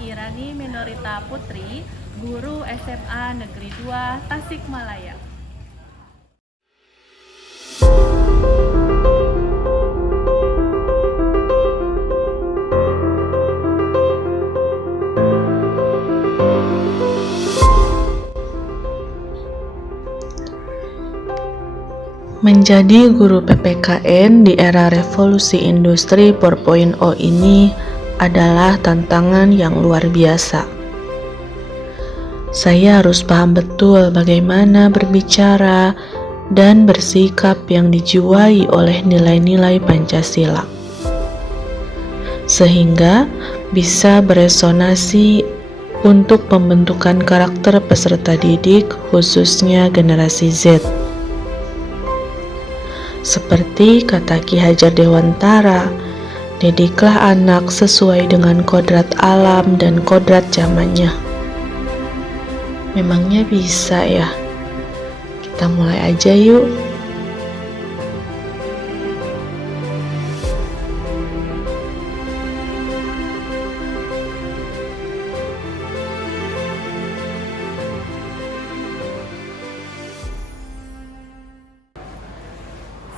Irani Minorita Putri, guru SMA Negeri 2 Tasikmalaya. Menjadi guru PPKN di era revolusi industri 4.0 ini adalah tantangan yang luar biasa. Saya harus paham betul bagaimana berbicara dan bersikap yang dijiwai oleh nilai-nilai Pancasila, sehingga bisa beresonasi untuk pembentukan karakter peserta didik, khususnya generasi Z. Seperti kata Ki Hajar Dewantara, didiklah anak sesuai dengan kodrat alam dan kodrat zamannya. Memangnya bisa ya? Kita mulai aja yuk.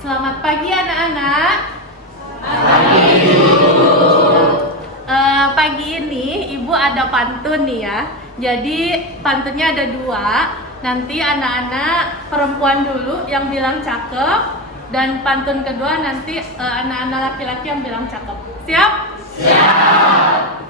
Selamat pagi anak-anak. Pagi ini Ibu ada pantun nih ya. Jadi pantunnya ada 2. Nanti anak-anak perempuan dulu yang bilang cakep, dan pantun kedua nanti anak-anak laki-laki yang bilang cakep. Siap? Siap.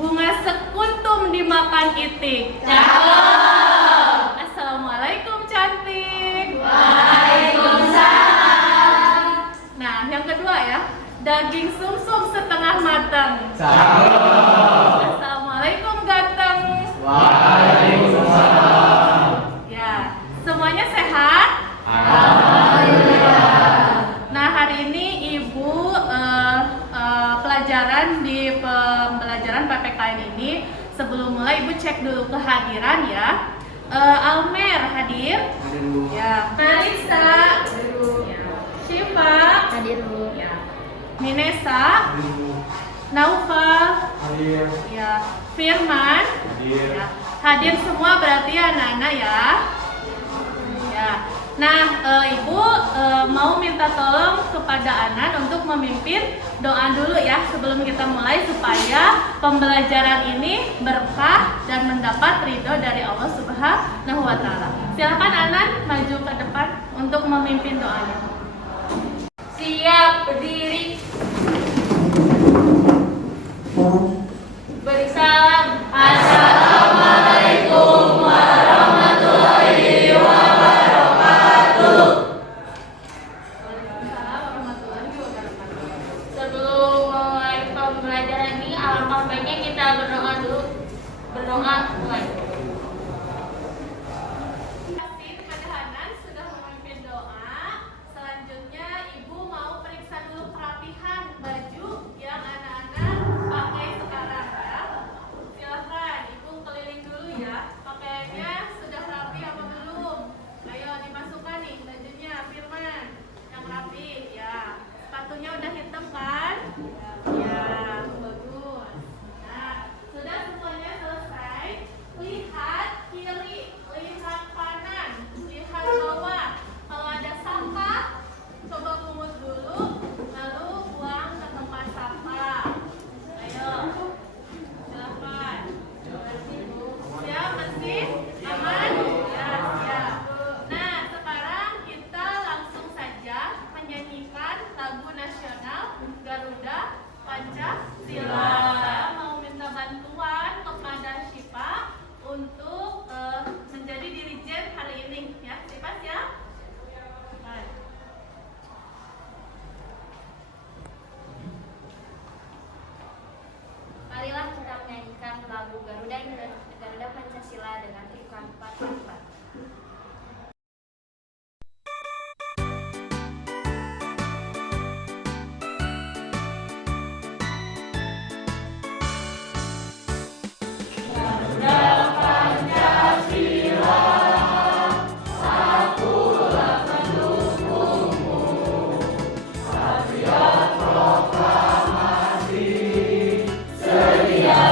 Bunga sekuntum dimakan itik. Cakep. Assalamualaikum cantik. Waalaikumsalam. Nah, yang kedua ya, daging sumsum setengah matang. Cakep. Assalamualaikum ganteng. Waalaikumsalam. Ya, semuanya sehat? Alhamdulillah. Nah, hari ini Ibu pelajaran di pembelajaran PPKN ini, sebelum mulai Ibu cek dulu kehadiran ya. Almer hadir? Hadir Bu. Ya. Marisa? Hadir Bu. Ya. Syifa? Hadir Bu. Ya. Minesa? Hadir Bu. Naufal? Hadir. Ya. Firman? Hadir. Ya. Hadir semua berarti ya anak-anak ya. Ya. Nah, Ibu mau minta tolong kepada Anan untuk memimpin doa dulu ya sebelum kita mulai, supaya pembelajaran ini berkah dan mendapat ridho dari Allah Subhanahu wa Ta'ala. Silakan Anan maju ke depan untuk memimpin doanya. Siap, berdiri. Beri salam. Assalamualaikum warahmatullahi wabarakatuh. Sebelum mulai pembelajaran ini, alangkah baiknya kita berdoa dulu. Berdoa mulai. Terima kasih kepada Hanan sudah memimpin doa. Selanjutnya Ibu mau periksa dulu kerapihan baju yang anak-anak pakai sekarang ya. Silakan Ibu keliling dulu ya. Pakaiannya sudah rapi apa belum? Ayo dimasukkan nih bajunya, Firman. Yang rapi ya. Sepatunya udah hitam kan? Ya, bagus. Nah, sudah semuanya selesai. Lihat kiri, lihat kanan, lihat bawah. Kalau ada sampah, coba pungut dulu, lalu buang ke tempat sampah. Ayo, silakan. Siap, bersih, aman? Ya, siap. Nah, sekarang kita langsung saja menyanyikan lagu nasional Garuda Pancasila. Saya mau minta bantuan kepada Syifa untuk menjadi dirijen hari ini ya. Syifa siap? Baik. Marilah kita menyanyikan lagu Garuda Pancasila dengan irfan 444. Sedia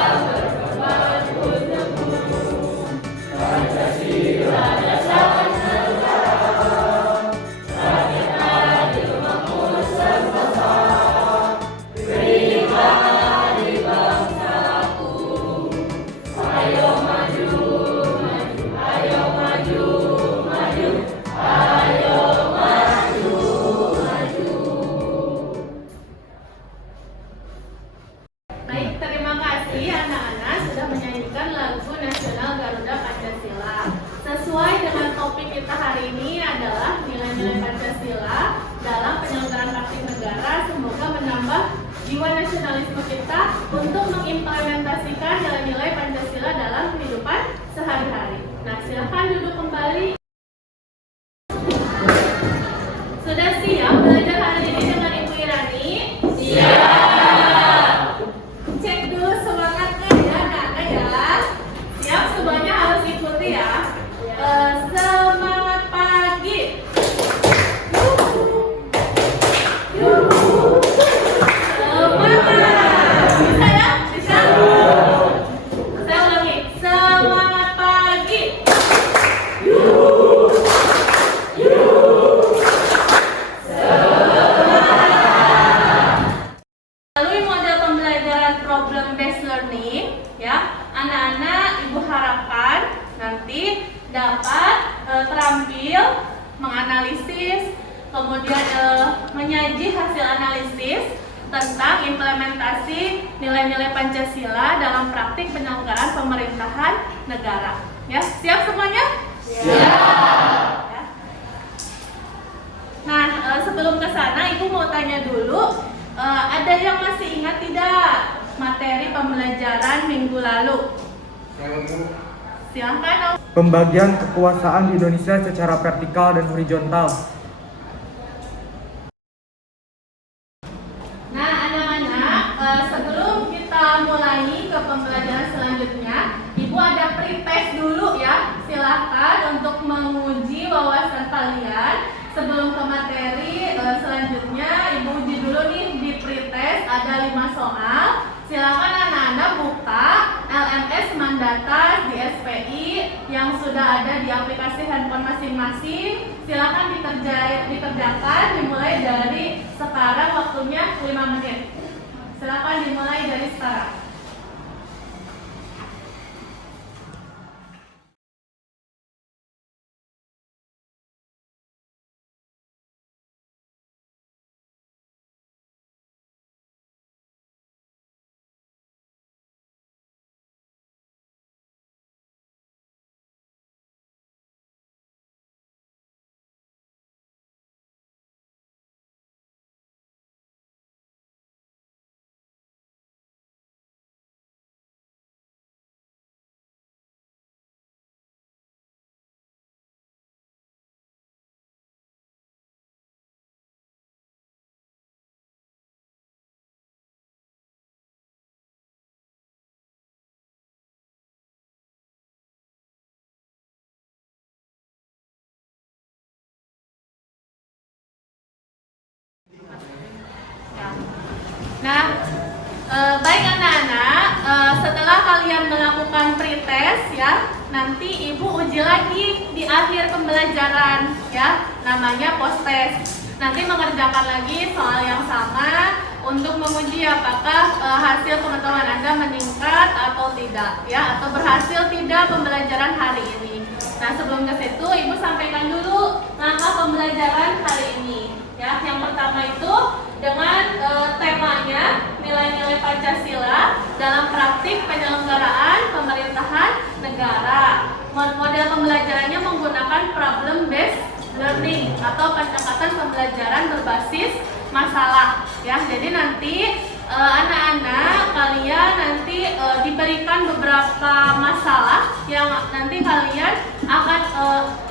untuk mengimplementasikan nilai-nilai Pancasila dalam kehidupan sehari-hari. Nah, silakan duduk kembali. Sudah siap belajar hari ini dengan Ibu Irani? Siap. Cek dulu semangatnya ya, anak-anak ya. Siap, semuanya harus ikuti ya. Semangat pagi. Semangat. Bisa ya? Bisa? Saya ulangi. Semangat pagi. Melalui model pembelajaran problem based learning, ya, anak-anak Ibu harapkan nanti dapat terampil menganalisis, kemudian menyaji hasil analisis tentang implementasi nilai-nilai Pancasila dalam praktik penyelenggaraan pemerintahan negara. Ya, siap semuanya? Siap. Ya. Nah, sebelum ke sana Ibu mau tanya dulu, ada yang masih ingat tidak materi pembelajaran minggu lalu? Silahkan. Pembagian kekuasaan di Indonesia secara vertikal dan horizontal. Nah, anak-anak, sebelum kita mulai ke pembelajaran selanjutnya, Ibu ada pretest dulu ya. Silahkan untuk menguji wawasan kalian. Sebelum ke materi selanjutnya, Ibu uji dulu nih di pretest ada 5 soal. Silakan anak-anak buka LMS Mandata di SPI yang sudah ada di aplikasi handphone masing-masing. Silakan dikerjakan dimulai dari sekarang, waktunya 5 menit. Silakan dimulai dari sekarang. Nah, baik anak-anak, setelah kalian melakukan pretest ya, nanti Ibu uji lagi di akhir pembelajaran ya, namanya post test. Nanti mengerjakan lagi soal yang sama untuk menguji apakah hasil pengetahuan Anda meningkat atau tidak ya, atau berhasil tidak pembelajaran hari ini. Nah, sebelum ke situ Ibu sampaikan dulu langkah pembelajaran hari ini ya. Yang pertama itu dengan temanya nilai-nilai Pancasila dalam praktik penyelenggaraan pemerintahan negara. Model pembelajarannya menggunakan problem based learning atau pendekatan pembelajaran berbasis masalah ya. Jadi nanti anak-anak kalian nanti diberikan beberapa masalah yang nanti kalian akan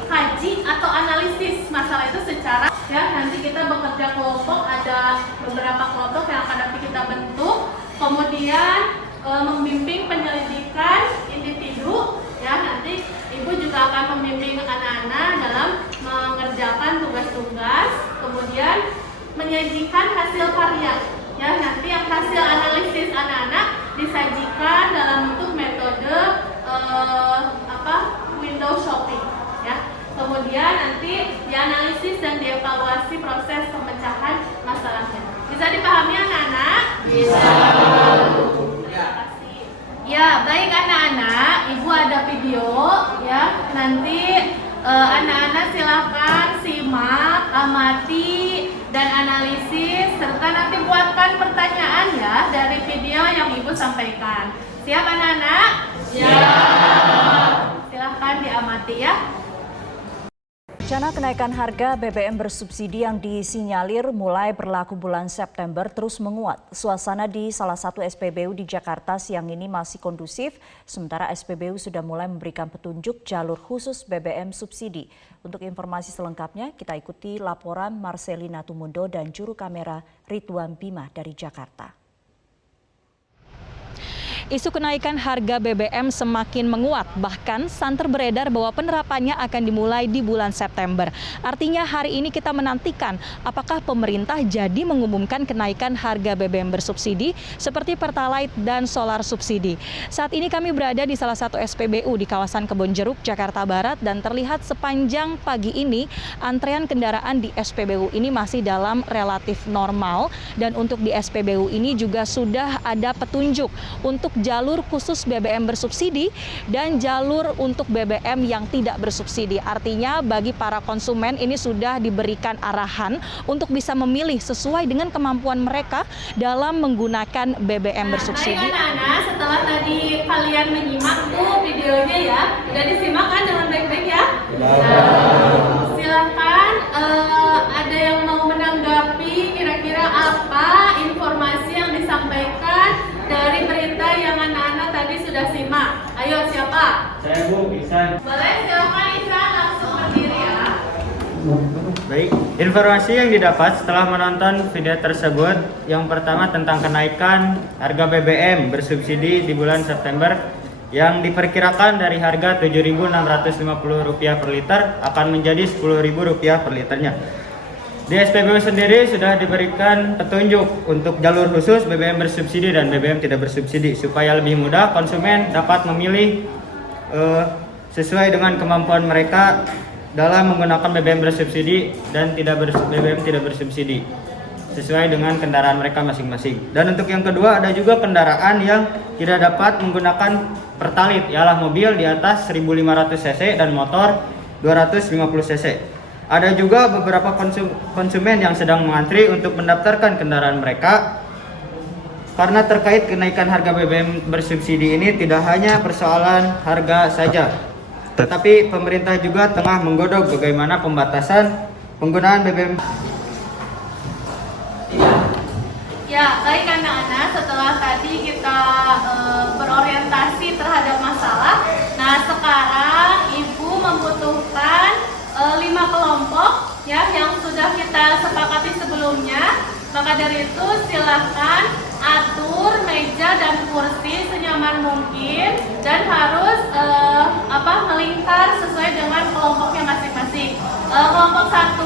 kaji atau analisis masalah itu secara ya. Nanti kita bekerja kelompok, ada beberapa kelompok yang akan nanti kita bentuk, kemudian membimbing penyelidikan individu ya. Nanti Ibu juga akan membimbing anak-anak dalam mengerjakan tugas-tugas, kemudian menyajikan hasil karya ya. Nanti yang hasil analisis anak-anak disajikan dalam bentuk metode window shopping ya. Kemudian nanti dianalisis dan dievaluasi proses pemecahan masalahnya. Bisa dipahami anak-anak? Bisa. Terima kasih. Ya, baik anak-anak, Ibu ada video ya. Nanti anak-anak silakan simak, amati dan analisis, serta nanti buatkan pertanyaan ya dari video yang Ibu sampaikan. Siap anak-anak? Siap. Silahkan diamati ya. Rencana kenaikan harga BBM bersubsidi yang disinyalir mulai berlaku bulan September terus menguat. Suasana di salah satu SPBU di Jakarta siang ini masih kondusif, sementara SPBU sudah mulai memberikan petunjuk jalur khusus BBM subsidi. Untuk informasi selengkapnya, kita ikuti laporan Marcelina Tumundo dan juru kamera Ridwan Bima dari Jakarta. Isu kenaikan harga BBM semakin menguat, bahkan santer beredar bahwa penerapannya akan dimulai di bulan September. Artinya hari ini kita menantikan apakah pemerintah jadi mengumumkan kenaikan harga BBM bersubsidi seperti Pertalite dan solar subsidi. Saat ini kami berada di salah satu SPBU di kawasan Kebonjeruk, Jakarta Barat, dan terlihat sepanjang pagi ini antrean kendaraan di SPBU ini masih dalam relatif normal, dan untuk di SPBU ini juga sudah ada petunjuk untuk jalur khusus BBM bersubsidi dan jalur untuk BBM yang tidak bersubsidi. Artinya bagi para konsumen ini sudah diberikan arahan untuk bisa memilih sesuai dengan kemampuan mereka dalam menggunakan BBM bersubsidi. Baik anak-anak, setelah tadi kalian menyimak tuh videonya ya, udah disimak kan dengan baik-baik ya? Silakan ada yang mau menanggapi kira-kira apa informasi yang disampaikan dari berita yang anak-anak tadi sudah simak. Ayo, siapa? Saya Bu, Ihsan. Boleh, silakan Ihsan langsung berdiri ya. Baik, informasi yang didapat setelah menonton video tersebut, yang pertama tentang kenaikan harga BBM bersubsidi di bulan September yang diperkirakan dari harga Rp7.650 per liter akan menjadi Rp10.000 per liternya. Di SPBU sendiri sudah diberikan petunjuk untuk jalur khusus BBM bersubsidi dan BBM tidak bersubsidi supaya lebih mudah konsumen dapat memilih sesuai dengan kemampuan mereka dalam menggunakan BBM bersubsidi dan BBM tidak bersubsidi sesuai dengan kendaraan mereka masing-masing. Dan untuk yang kedua, ada juga kendaraan yang tidak dapat menggunakan Pertalite, ialah mobil di atas 1.500 cc dan motor 250 cc. Ada juga beberapa konsumen yang sedang mengantri untuk mendaftarkan kendaraan mereka. Karena terkait kenaikan harga BBM bersubsidi ini tidak hanya persoalan harga saja, tetapi pemerintah juga tengah menggodok bagaimana pembatasan penggunaan BBM. Ya, baik anak-anak, setelah tadi kita berorientasi terhadap masalah, nah sekarang Ibu membutuhkan 5 kelompok ya yang sudah kita sepakati sebelumnya. Maka dari itu silahkan atur meja dan kursi senyaman mungkin dan harus melingkar sesuai dengan kelompoknya masing-masing. Kelompok 1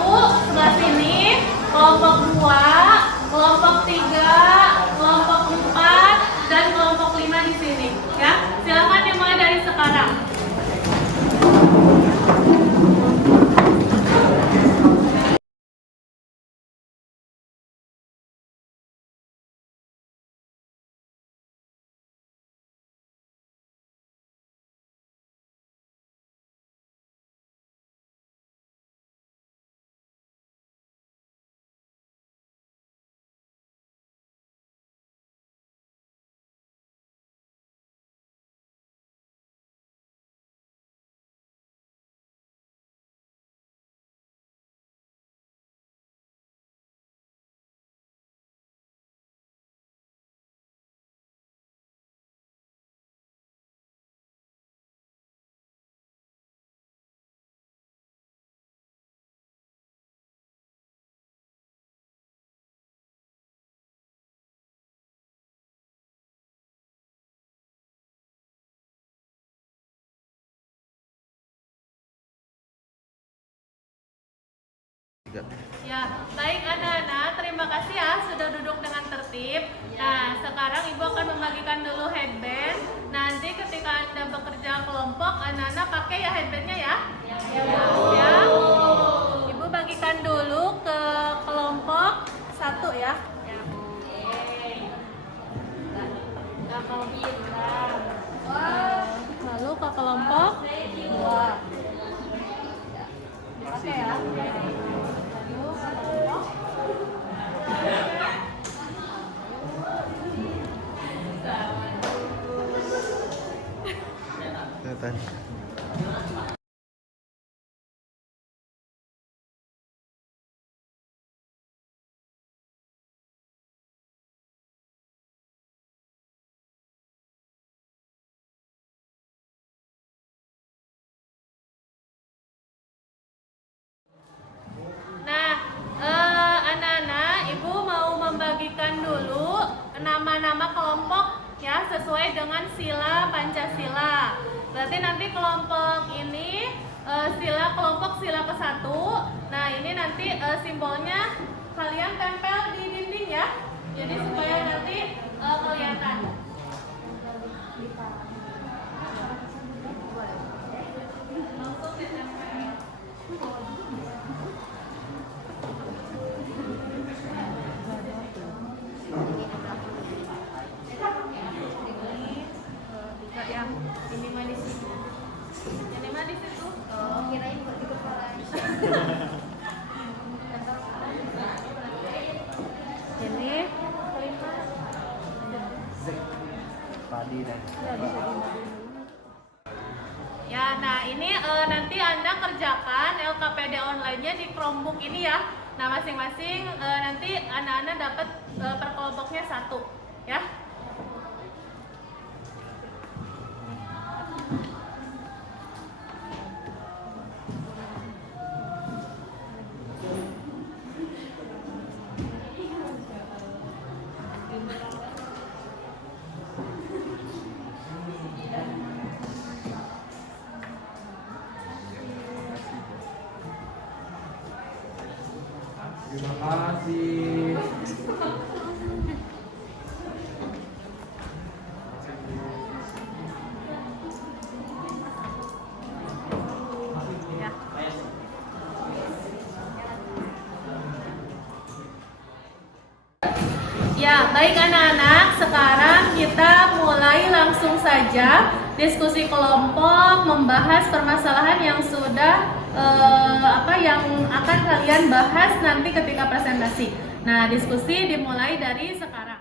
sebelah sini, kelompok 2, kelompok 3, kelompok 4 dan kelompok 5 di sini ya. Silahkan dimulai dari sekarang. Ya, baik anak-anak, terima kasih ya sudah duduk dengan tertib. Nah, sekarang Ibu akan membagikan dulu headband. Nanti ketika Anda bekerja kelompok, anak-anak pakai ya headbandnya ya. Ya. Ibu bagikan dulu ke kelompok 1 ya. Lalu ke kelompok 2. Oke ya. Kelihatan. nama kelompok ya sesuai dengan sila Pancasila. Berarti nanti kelompok ini kelompok sila ke-1. Nah, ini nanti simbolnya kalian tempel di dinding ya. Jadi supaya nanti kelihatan. Langsung ditempel. Yang ini mah di situ. Ini mah di situ. Oh, kirain buat di kepala. Ini ya, nah ini nanti Anda kerjakan LKPD online-nya di Chromebook ini ya. Nah, masing-masing nanti anak-anak dapat per kelompoknya 1 ya. Terima kasih. Ya, baik anak-anak, sekarang kita mulai langsung saja diskusi kelompok, membahas permasalahan yang sudah yang akan kalian bahas nanti ketika presentasi. Nah, diskusi dimulai dari sekarang.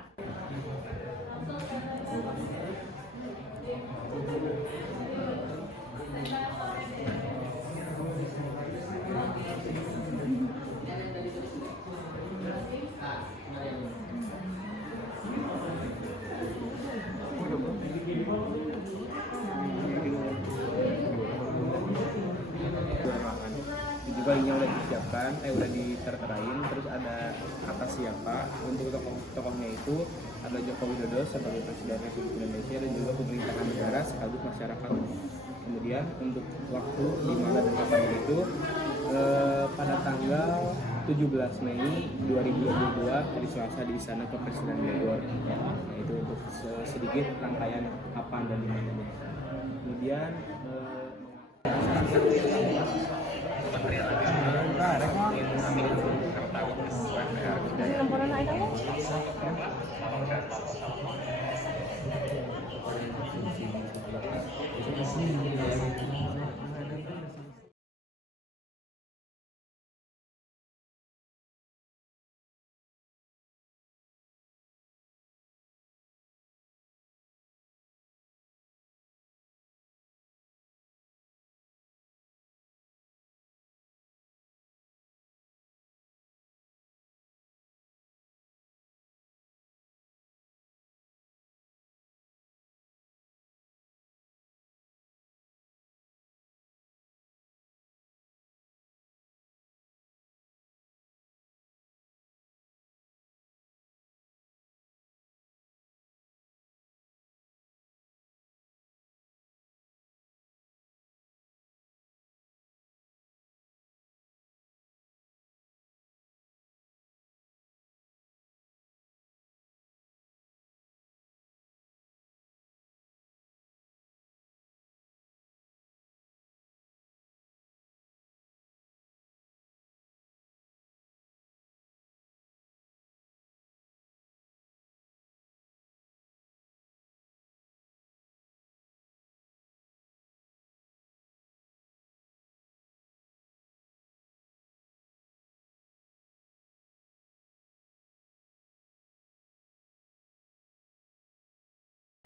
Juga ini udah disiapkan, udah diterterain. Terus ada kata siapa. Untuk tokohnya itu ada Joko Widodo sebagai Presiden Republik Indonesia dan juga pemerintahan negara sekaligus masyarakat. Kemudian untuk waktu di mana dan kapan itu pada tanggal 17 Mei 2022 hari Selasa di Istana Kepresidenan Bogor. Nah, itu untuk sedikit rangkaian kapan dan di mana. Kemudian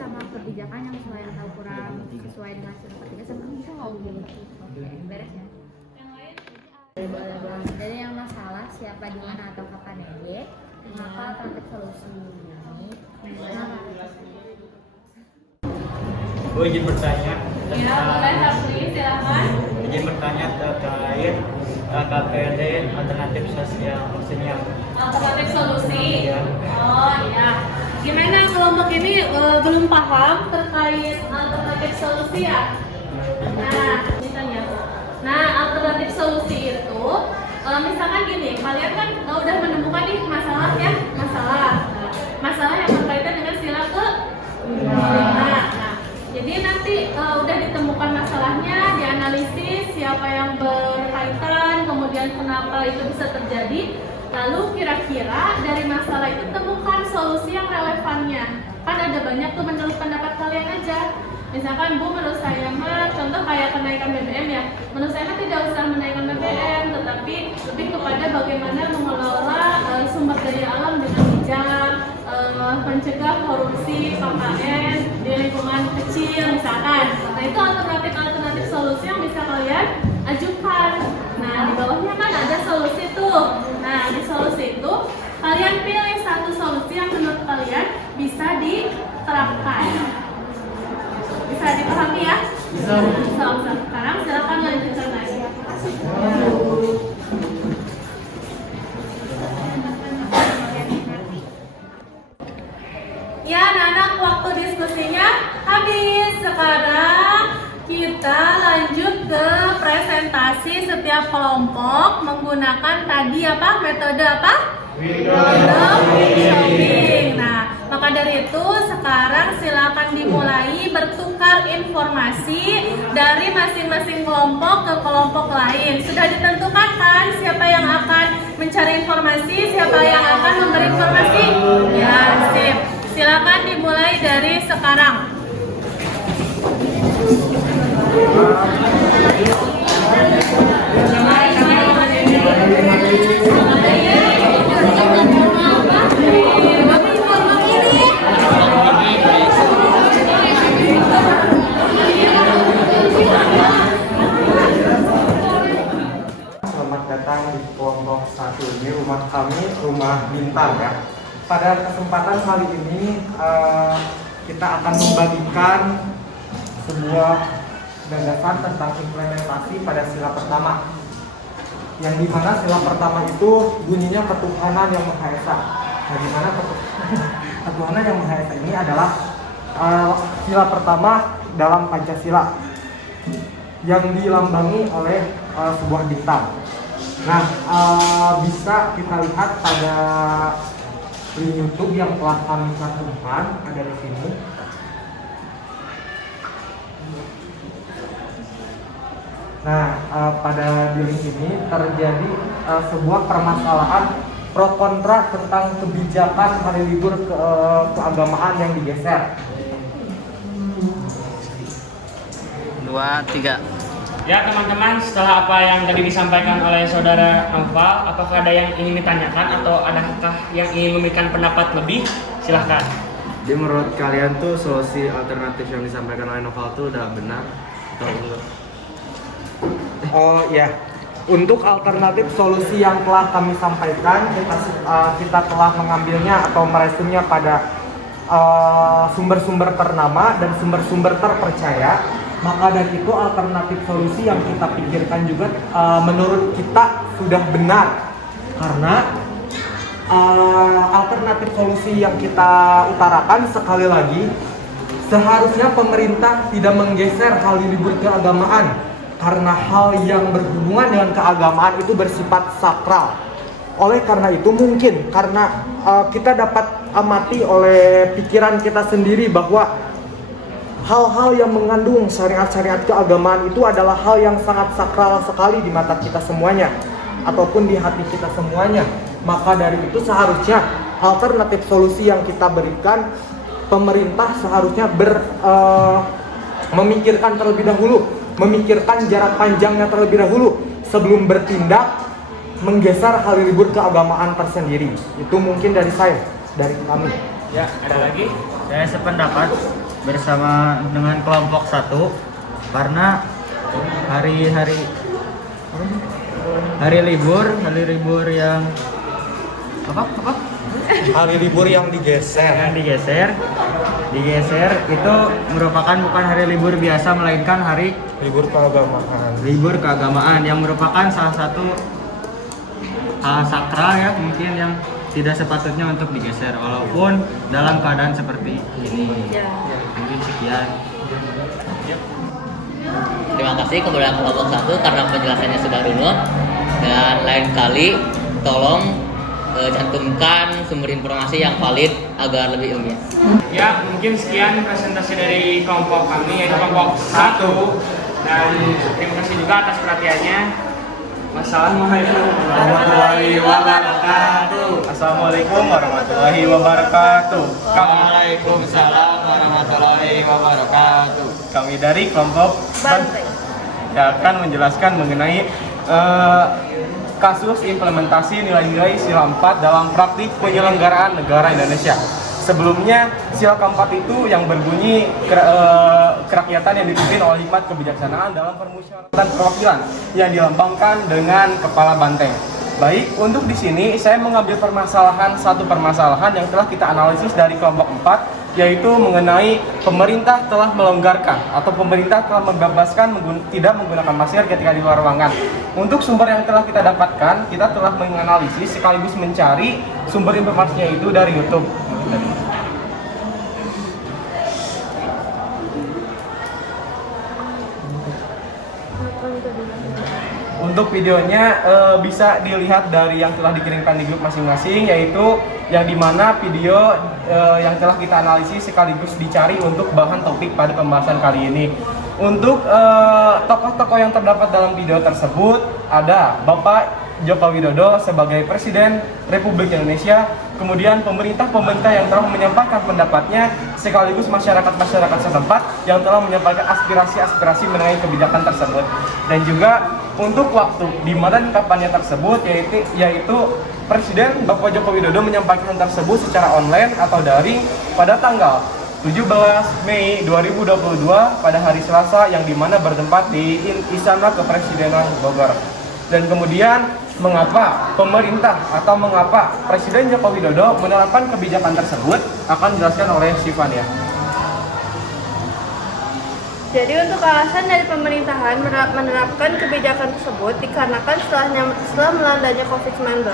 sama kebijakan yang sesuai atau kurang sesuai dengan hasil ketiga sama bisa nggak beres ya. Jadi yang masalah siapa di mana atau kapan aja, maka alternatif solusi ini Bu izin bertanya. Ya, boleh Rafli, silakan. Izin bertanya terkait KPD alternatif sosial, maksudnya Alternatif solusi. ya. Oh iya. gimana kelompok ini belum paham terkait alternatif solusi ya? Nah, misalnya, alternatif solusi itu, misalkan gini, kalian kan udah menemukan nih masalah ya, masalah yang berkaitan dengan sila ke-5. Jadi nanti udah ditemukan masalahnya, dianalisis siapa yang berkaitan, kemudian kenapa itu bisa terjadi. Lalu kira-kira dari masalah itu temukan solusi yang relevannya. Kan ada banyak tuh menurut pendapat kalian aja. Misalkan Bu, menurut saya mah contoh kayak kenaikan BBM ya. Menurut saya mah tidak usah menaikkan BBM, tetapi lebih kepada bagaimana mengelola sumber daya alam dengan bijak, mencegah korupsi KKN di lingkungan kecil misalkan. Nah itu alternatif solusi yang bisa kalian ajukan. Nah di bawahnya kan ada solusi tuh. Nah di solusi itu kalian pilih satu solusi yang menurut kalian bisa diterapkan. Bisa dipahami ya? Bisa. Sekarang silakan lanjutkan lagi. Ya anak-anak, waktu diskusinya habis. Sekarang kita lanjut ke presentasi setiap kelompok menggunakan tadi apa? Metode apa? Window shopping. Nah, maka dari itu sekarang silakan dimulai bertukar informasi dari masing-masing kelompok ke kelompok lain. Sudah ditentukan kan siapa yang akan mencari informasi, siapa yang akan memberi informasi? Ya, sip. Silakan dimulai dari sekarang. Selamat datang di kelompok 1. Ini rumah kami, rumah bintang ya. Pada kesempatan kali ini kita akan membagikan sebuah gagasan tentang implementasi pada sila pertama. Yang dimana sila pertama itu bunyinya ketuhanan yang Maha Esa. Nah, dimana ketuhanan yang Maha Esa ini adalah sila pertama dalam Pancasila yang dilambangi oleh sebuah bintang. Nah, bisa kita lihat pada link YouTube yang telah kami cantumkan, ada di sini. Nah, pada link ini terjadi sebuah permasalahan pro kontra tentang kebijakan hari libur keagamaan yang digeser. 2, 3. Ya teman-teman, setelah apa yang tadi disampaikan oleh saudara Noval, apakah ada yang ingin ditanyakan atau adakah yang ingin memberikan pendapat lebih? Silahkan. Jadi menurut kalian tuh solusi alternatif yang disampaikan oleh Noval tuh udah benar atau enggak? Ya, untuk alternatif solusi yang telah kami sampaikan, kita telah mengambilnya atau meresumnya pada sumber-sumber ternama dan sumber-sumber terpercaya. Maka dari itu alternatif solusi yang kita pikirkan juga menurut kita sudah benar, karena alternatif solusi yang kita utarakan sekali lagi, seharusnya pemerintah tidak menggeser hal libur keagamaan, karena hal yang berhubungan dengan keagamaan itu bersifat sakral. Oleh karena itu mungkin karena kita dapat amati oleh pikiran kita sendiri bahwa hal-hal yang mengandung syariat-syariat keagamaan itu adalah hal yang sangat sakral sekali di mata kita semuanya ataupun di hati kita semuanya. Maka dari itu seharusnya alternatif solusi yang kita berikan, pemerintah seharusnya memikirkan terlebih dahulu, memikirkan jarak panjangnya terlebih dahulu sebelum bertindak menggeser hari libur keagamaan tersendiri. Itu mungkin dari saya, dari kami. Ya, ada lagi? Saya sependapat bersama dengan kelompok 1 karena hari libur yang Hari libur yang digeser itu merupakan bukan hari libur biasa melainkan hari libur keagamaan yang merupakan salah satu hal sakral ya mungkin yang tidak sepatutnya untuk digeser walaupun dalam keadaan seperti ini. Mungkin sekian. Terima kasih kepada kelompok 1 karena penjelasannya sudah runut, dan lain kali tolong cantumkan sumber informasi yang valid agar lebih ilmiah. Ya, mungkin sekian presentasi dari kelompok kami, yaitu kelompok 1. Dan terima kasih juga atas perhatiannya. Wassalamualaikum warahmatullahi wabarakatuh. Assalamualaikum warahmatullahi wabarakatuh. Waalaikumsalam warahmatullahi wabarakatuh. Kami dari kelompok Banteng yang akan menjelaskan mengenai kasus implementasi nilai-nilai Sila 4 dalam praktik penyelenggaraan negara Indonesia. Sebelumnya, Sila keempat itu yang berbunyi kerakyatan yang dipimpin oleh hikmat kebijaksanaan dalam permusyawaratan perwakilan yang dilambangkan dengan kepala banteng. Baik, untuk di sini saya mengambil satu permasalahan yang telah kita analisis dari kelompok 4, yaitu mengenai pemerintah telah melonggarkan atau pemerintah telah membebaskan tidak menggunakan masker ketika di luar ruangan. Untuk sumber yang telah kita dapatkan, kita telah menganalisis sekaligus mencari sumber informasinya itu dari YouTube. Untuk videonya bisa dilihat dari yang telah dikirimkan di grup masing-masing, yaitu yang dimana video yang telah kita analisis sekaligus dicari untuk bahan topik pada pembahasan kali ini. Untuk tokoh-tokoh yang terdapat dalam video tersebut ada Bapak Joko Widodo sebagai Presiden Republik Indonesia, kemudian pemerintah yang telah menyampaikan pendapatnya, sekaligus masyarakat setempat yang telah menyampaikan aspirasi mengenai kebijakan tersebut. Dan juga untuk waktu di mana kampanye tersebut, yaitu Presiden Bapak Joko Widodo menyampaikan tersebut secara online atau daring pada tanggal 17 Mei 2022 pada hari Selasa, yang dimana bertempat di Istana Kepresidenan Bogor. Dan kemudian mengapa Presiden Joko Widodo menerapkan kebijakan tersebut akan dijelaskan oleh Sivania. Jadi untuk alasan dari pemerintahan menerapkan kebijakan tersebut dikarenakan setelah melandanya COVID-19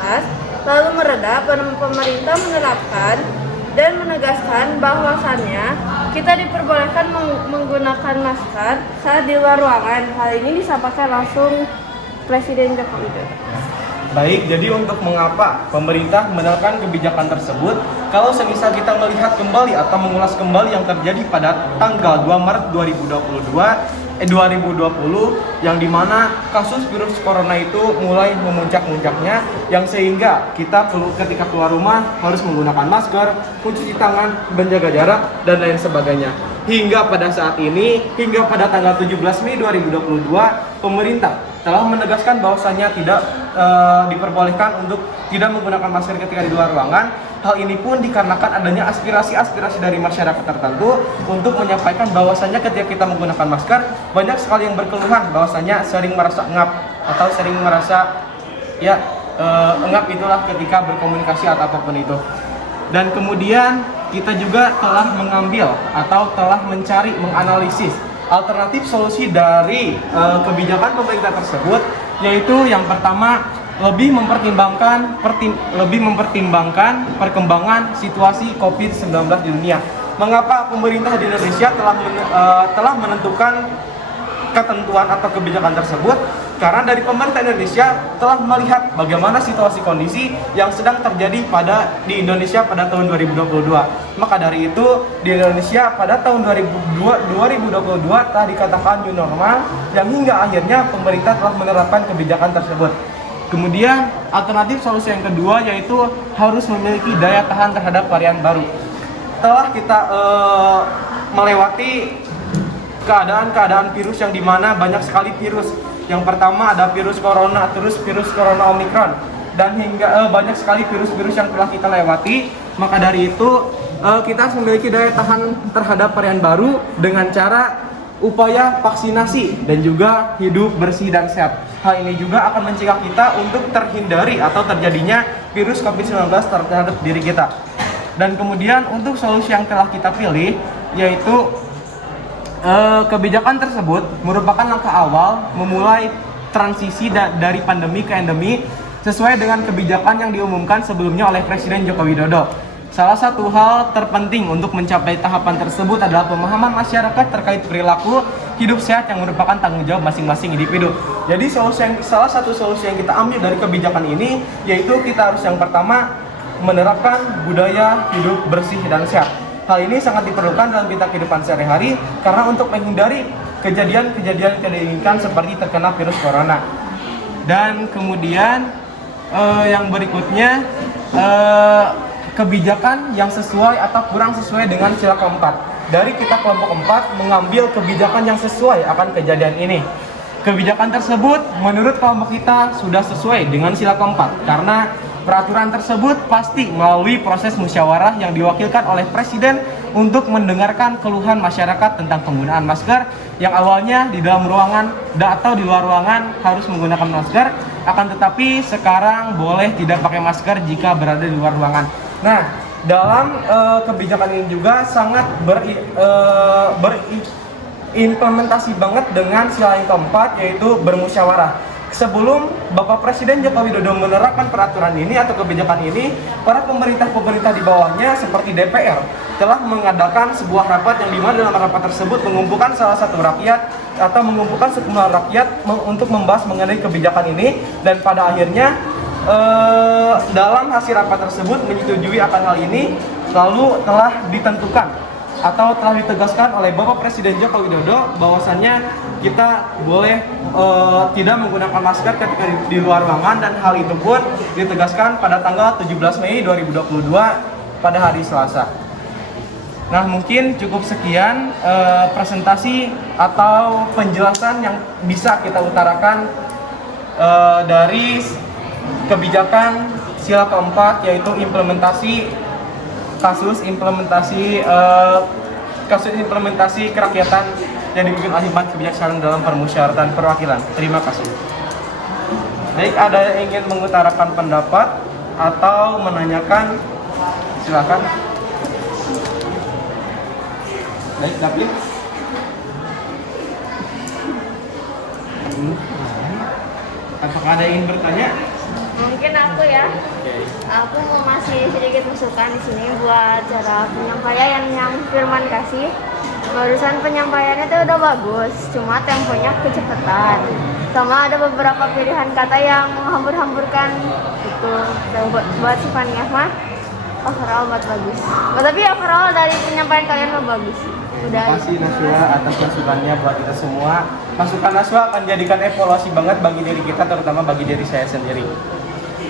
lalu mereda, pemerintah menerapkan dan menegaskan bahwasannya kita diperbolehkan menggunakan masker saat di luar ruangan. Hal ini disampaikan langsung Presiden Joko Widodo. Baik, jadi untuk mengapa pemerintah menerapkan kebijakan tersebut, kalau semisal kita melihat kembali atau mengulas kembali yang terjadi pada tanggal 2 Maret 2020 yang dimana kasus virus corona itu mulai memuncak-muncaknya, yang sehingga kita ketika keluar rumah harus menggunakan masker, mencuci tangan, menjaga jarak, dan lain sebagainya. Hingga pada saat ini, hingga pada tanggal 17 Mei 2022, pemerintah telah menegaskan bahwasannya tidak diperbolehkan untuk tidak menggunakan masker ketika di luar ruangan. Hal ini pun dikarenakan adanya aspirasi dari masyarakat tertentu untuk menyampaikan bahwasannya ketika kita menggunakan masker, banyak sekali yang berkeluhan bahwasannya sering merasa engap atau sering merasa engap itulah ketika berkomunikasi atau apapun itu. Dan kemudian kita juga telah mengambil atau telah menganalisis alternatif solusi dari kebijakan pemerintah tersebut, yaitu yang pertama lebih mempertimbangkan perkembangan situasi COVID-19 di dunia. Mengapa pemerintah di Indonesia telah menentukan ketentuan atau kebijakan tersebut? Karena dari pemerintah Indonesia telah melihat bagaimana situasi kondisi yang sedang terjadi di Indonesia pada tahun 2022. Maka dari itu di Indonesia pada tahun 2022 telah dikatakan new normal, yang hingga akhirnya pemerintah telah menerapkan kebijakan tersebut. Kemudian alternatif solusi yang kedua yaitu harus memiliki daya tahan terhadap varian baru. Telah kita melewati keadaan virus yang dimana banyak sekali virus. Yang pertama ada virus corona, terus virus corona omikron, dan hingga banyak sekali virus-virus yang telah kita lewati. Maka dari itu kita harus memiliki daya tahan terhadap varian baru dengan cara upaya vaksinasi dan juga hidup bersih dan sehat. Hal ini juga akan mencegah kita untuk terhindari atau terjadinya virus COVID-19 terhadap diri kita. Dan kemudian untuk solusi yang telah kita pilih yaitu kebijakan tersebut merupakan langkah awal memulai transisi dari pandemi ke endemi, sesuai dengan kebijakan yang diumumkan sebelumnya oleh Presiden Joko Widodo. Salah satu hal terpenting untuk mencapai tahapan tersebut adalah pemahaman masyarakat terkait perilaku hidup sehat yang merupakan tanggung jawab masing-masing individu. Jadi salah satu solusi yang kita ambil dari kebijakan ini yaitu kita harus yang pertama menerapkan budaya hidup bersih dan sehat. Hal ini sangat diperlukan dalam kita kehidupan sehari-hari karena untuk menghindari kejadian-kejadian tidak diinginkan seperti terkena virus corona. Dan kemudian yang berikutnya kebijakan yang sesuai atau kurang sesuai dengan sila keempat. Dari kita kelompok 4 mengambil kebijakan yang sesuai akan kejadian ini. Kebijakan tersebut menurut kelompok kita sudah sesuai dengan sila keempat karena peraturan tersebut pasti melalui proses musyawarah yang diwakilkan oleh Presiden untuk mendengarkan keluhan masyarakat tentang penggunaan masker yang awalnya di dalam ruangan atau di luar ruangan harus menggunakan masker, akan tetapi sekarang boleh tidak pakai masker jika berada di luar ruangan. Nah, dalam kebijakan ini juga sangat berimplementasi banget dengan sila yang keempat yaitu bermusyawarah. Sebelum Bapak Presiden Joko Widodo menerapkan peraturan ini atau kebijakan ini, para pemerintah di bawahnya seperti DPR telah mengadakan sebuah rapat yang dimana dalam rapat tersebut mengumpulkan salah satu rakyat atau mengumpulkan sejumlah rakyat untuk membahas mengenai kebijakan ini, dan pada akhirnya dalam hasil rapat tersebut menyetujui akan hal ini, lalu telah ditentukan atau telah ditegaskan oleh Bapak Presiden Joko Widodo bahwasannya kita boleh tidak menggunakan masker ketika di luar ruangan, dan hal itu pun ditegaskan pada tanggal 17 Mei 2022 pada hari Selasa. Nah, mungkin cukup sekian presentasi atau penjelasan yang bisa kita utarakan dari kebijakan sila keempat, yaitu kasus implementasi kerakyatan yang dipimpin oleh Badan Kebijaksanaan dalam Permusyawaratan Perwakilan. Terima kasih. Baik, ada yang ingin mengutarakan pendapat atau menanyakan? Silakan. Baik, David. Apakah ada yang ingin bertanya? Mungkin aku ya. Aku mau masih sedikit masukan di sini buat cara penyampaian yang Firman kasih. Barusan penyampaiannya itu udah bagus, cuma temponya kecepatan. Sama ada beberapa pilihan kata yang menghambur-hamburkan itu. Buat Sifania mah overall buat bagus. Tapi overall dari penyampaian kalian mah bagus. Udah. Terima kasih Naswa atas masukannya buat kita semua. Masukan Naswa akan jadikan evaluasi banget bagi diri kita, terutama bagi diri saya sendiri.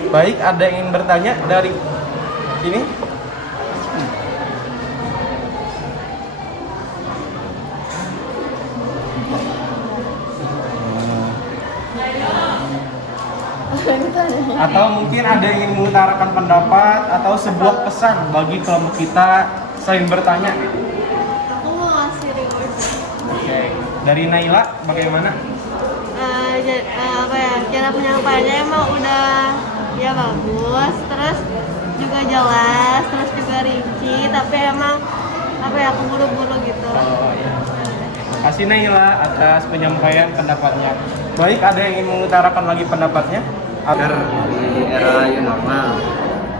Baik, ada yang ingin bertanya dari ini? Atau mungkin ada yang ingin mengutarakan pendapat atau sebuah pesan bagi kelompok kita selain bertanya? Aku mau ngasih reward. Oke, dari Naila bagaimana? Cara penyampaiannya emang udah ya bagus, terus juga jelas, terus juga rinci, tapi emang keburu-buru gitu. Terima kasih Naila atas penyampaian pendapatnya. Baik, ada yang ingin mengutarakan lagi pendapatnya? Agar di era new normal.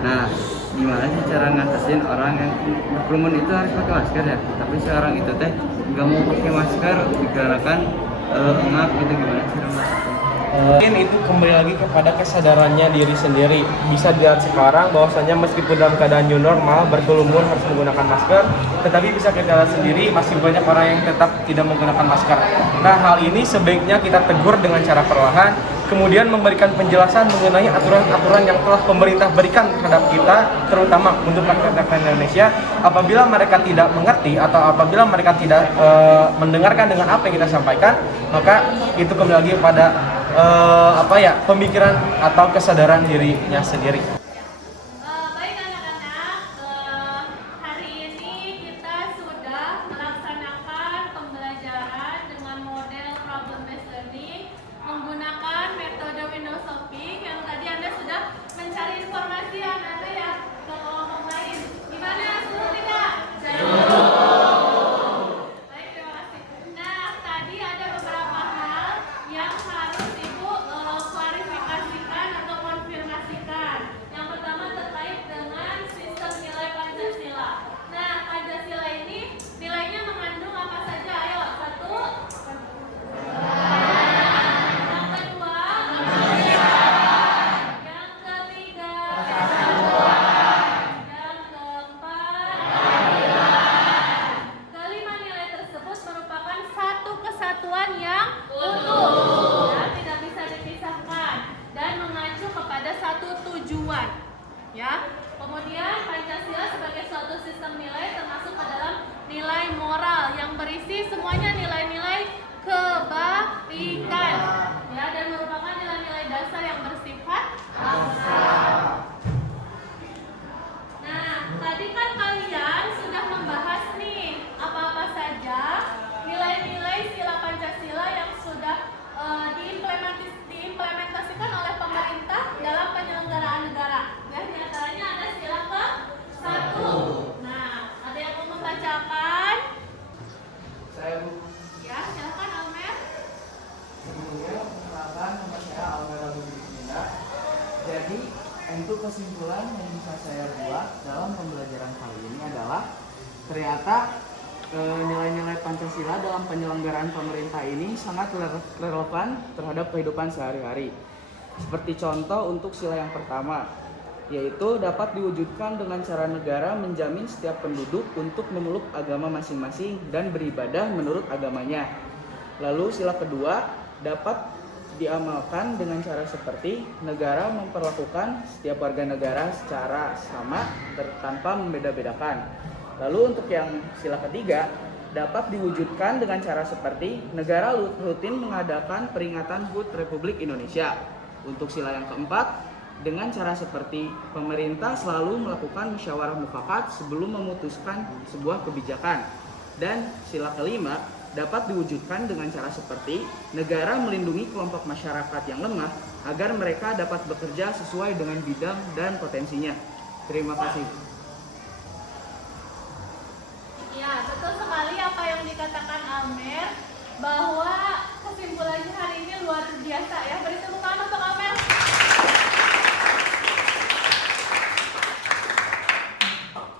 Nah, gimana sih cara ngatasin orang yang berkerumun itu harus pakai masker ya? Tapi sekarang itu teh nggak mau pakai masker dikarenakan engap gitu, gimana sih? Mungkin itu kembali lagi kepada kesadarannya diri sendiri. Bisa dilihat sekarang bahwasanya meskipun dalam keadaan new normal berkerumun harus menggunakan masker, tetapi bisa kita lihat sendiri masih banyak orang yang tetap tidak menggunakan masker. Nah, hal ini sebaiknya kita tegur dengan cara perlahan, kemudian memberikan penjelasan mengenai aturan-aturan yang telah pemerintah berikan terhadap kita, terutama untuk rakyat Indonesia. Apabila mereka tidak mengerti atau apabila mereka tidak mendengarkan dengan apa yang kita sampaikan, maka itu kembali lagi pada pemikiran atau kesadaran dirinya sendiri. Baik anak-anak, hari ini kita sudah melaksanakan pembelajaran dengan model problem based learning menggunakan metode Windows Shopping yang tadi Anda sudah mencari informasi Anda ya ke kelompok lain. Gimana? Seru tidak? Baik, terima kasih. Nah, tadi ada beberapa hal yang harus Ibu klarifikasikan atau konfirmasi Saya Bu. Ya, silakan Almer. Sebelumnya perkenalkan nama saya Almer Abdullah. Jadi untuk kesimpulan yang bisa saya buat dalam pembelajaran kali ini adalah ternyata nilai-nilai Pancasila dalam penyelenggaraan pemerintah ini sangat relevan terhadap kehidupan sehari-hari. Seperti contoh untuk sila yang pertama, yaitu dapat diwujudkan dengan cara negara menjamin setiap penduduk untuk memeluk agama masing-masing dan beribadah menurut agamanya. Lalu sila kedua dapat diamalkan dengan cara seperti negara memperlakukan setiap warga negara secara sama tanpa membeda-bedakan. Lalu untuk yang sila ketiga dapat diwujudkan dengan cara seperti negara rutin mengadakan peringatan HUT Republik Indonesia. Untuk sila yang keempat dengan cara seperti pemerintah selalu melakukan musyawarah mufakat sebelum memutuskan sebuah kebijakan. Dan sila kelima dapat diwujudkan dengan cara seperti negara melindungi kelompok masyarakat yang lemah agar mereka dapat bekerja sesuai dengan bidang dan potensinya. Terima kasih. Ya, betul sekali apa yang dikatakan Almer, bahwa kesimpulannya hari ini luar biasa ya. Beri tepuk tangan untuk Almer.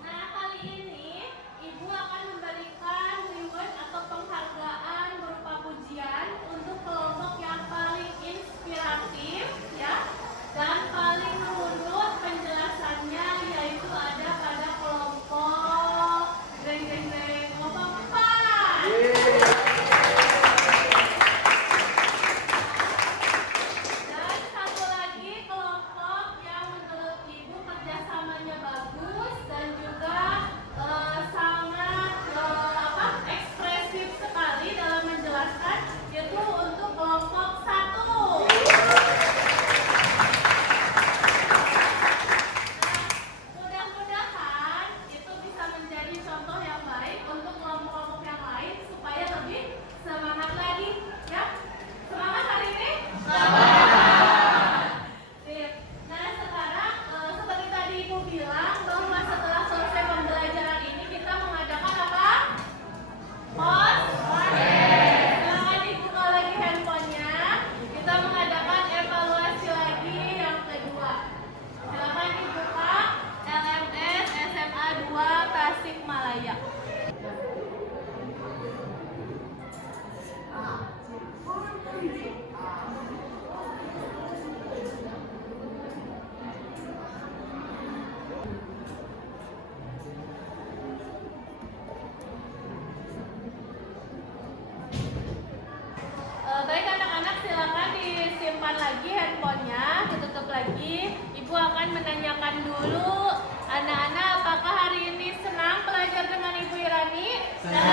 Nah, kali ini Ibu akan memberikan reward atau penghargaan berupa pujian untuk kelompok yang paling inspiratif ya, dan paling runut penjelasannya, yaitu ada pada kelompok kelompok 4. Dan satu lagi kelompok yang menurut Ibu kerjasamanya bagus dan juga sangat ekspresif sekali dalam menjelaskan, yaitu untuk kelompok 1. Mudah-mudahan itu bisa menjadi contoh yang baik untuk kelompok-kelompok yang lain supaya lebih semangat lagi ya. Semangat hari ini? Semangat. Sip. Nah, sekarang seperti tadi Ibu bilang bahwa setelah selesai pembelajaran ini kita mengadakan apa? Post Silakan dibuka lagi handphonenya. Kita mengadakan evaluasi lagi yang kedua. Silakan dibuka LMS SMA 2 Tasikmalaya. Baik anak-anak, silakan disimpan lagi handphonenya, ditutup lagi. Ibu akan menanyakan dulu anak-anak, apakah hari ini senang belajar dengan Ibu Irani? Senang.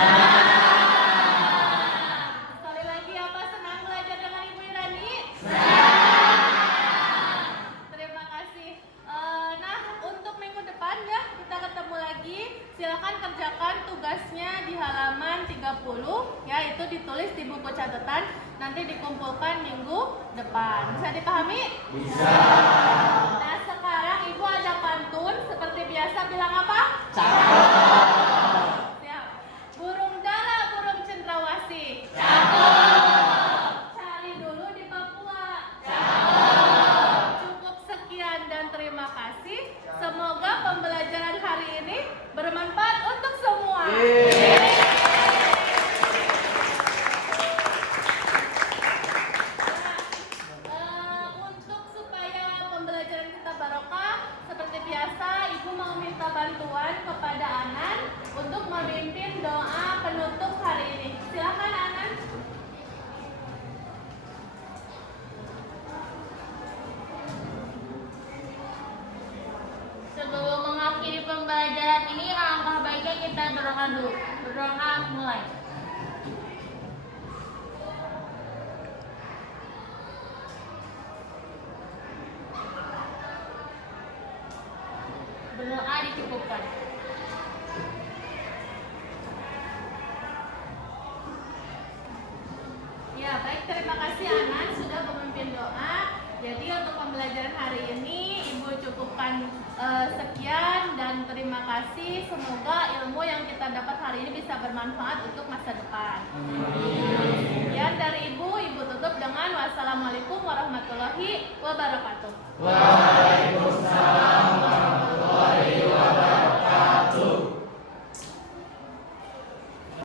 Sekali lagi, apa senang belajar dengan Ibu Irani? Senang. Terima kasih. Nah, untuk minggu depan ya kita ketemu lagi. Silakan kerjakan tugasnya di halaman 30 ya, itu ditulis di buku catatan, nanti dikumpulkan minggu depan. Bisa dipahami? Bisa. Nah, sekarang Ibu ada pantun seperti biasa, bilang apa? Cakep. Siap. Burung dara, burung cendrawasih. Cakep. Cari dulu di Papua. Cakep. Cukup sekian dan terima kasih. Semoga pembelajaran hari ini bermanfaat untuk semua. Untuk supaya pembelajaran kita barokah, seperti biasa Ibu mau minta bantuan kepada Anan untuk memimpin doa penutup hari ini. Silakan Anan. Sebelum mengakhiri pembelajaran ini, alangkah baiknya kita berdoa dulu. Berdoa mulai. Berdoa dicukupkan. Ya, baik, terima kasih Anan sudah memimpin doa. Jadi untuk pembelajaran hari ini Ibu cukupkan cukupkan sekian dan terima kasih. Semoga ilmu yang kita dapat hari ini bisa bermanfaat untuk masa depan. Sekian dari Ibu tutup dengan wassalamualaikum warahmatullahi wabarakatuh.